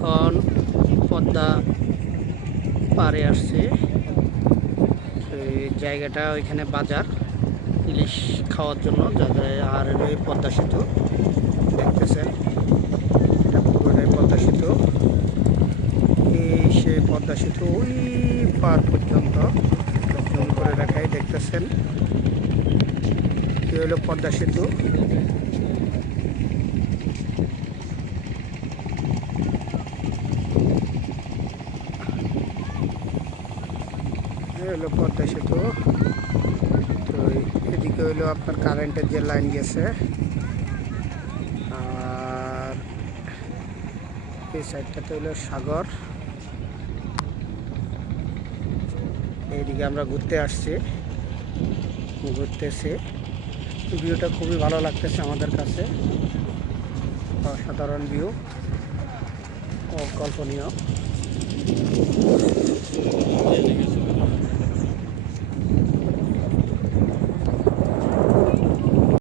এখন পদ্মা পাড়ে আসছে। এই জায়গাটা ওইখানে বাজার ইলিশ খাওয়ার জন্য যাদের। আর ওই পদ্মা সেতু দেখতেছেন, এটা পুরোটাই পদ্মা সেতু। এই সে পদ্মা সেতু ওই পার পর্যন্ত জুম করে দেখাই, দেখতেছেন কি হলো পদ্মা সেতু। হলো পদ্মা সেতু। তো এদিকে হইলো আপনার কারেন্টের যে লাইন গেছে, আর এই সাইডটাতে হইলো সাগর। এইদিকে আমরা ঘুরতে আসছি, ঘুরতেছি। ভিউটা খুবই ভালো লাগতেছে আমাদের কাছে, অসাধারণ ভিউ, অকল্পনীয়।